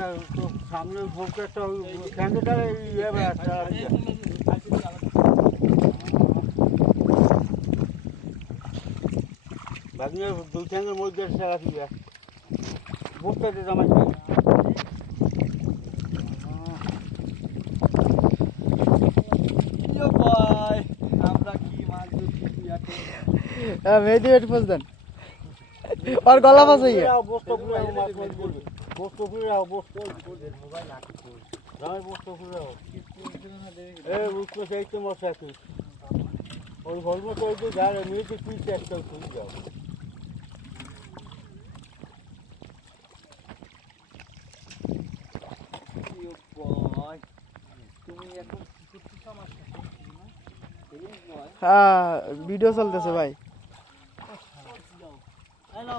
তো সামনে ফোকাসটা ক্যান্ডেলটা ইয়ে একটা ভাগিয়ে দুই ঠ্যাঙ্গের মধ্যে রাখি বুটটাতে জামাইছে আমরা কি মাছ ধরছি মেহেদি বেট ফোজ দেন আর গলা ফাঁসাই বস্তু পুরো মাছ মাছ করবে বস্তু পুরো বস্তু মোবাইল নাকি জামাই বস্তু পুরো এই উঠতে চাইতে মশা তুই ওই গল্প তো ওই যে যার মেয়েকে তুই চেষ্টা তুই যাও তুমি এখন হ্যাঁ ভিডিও চলতেছে ভাই হ্যালো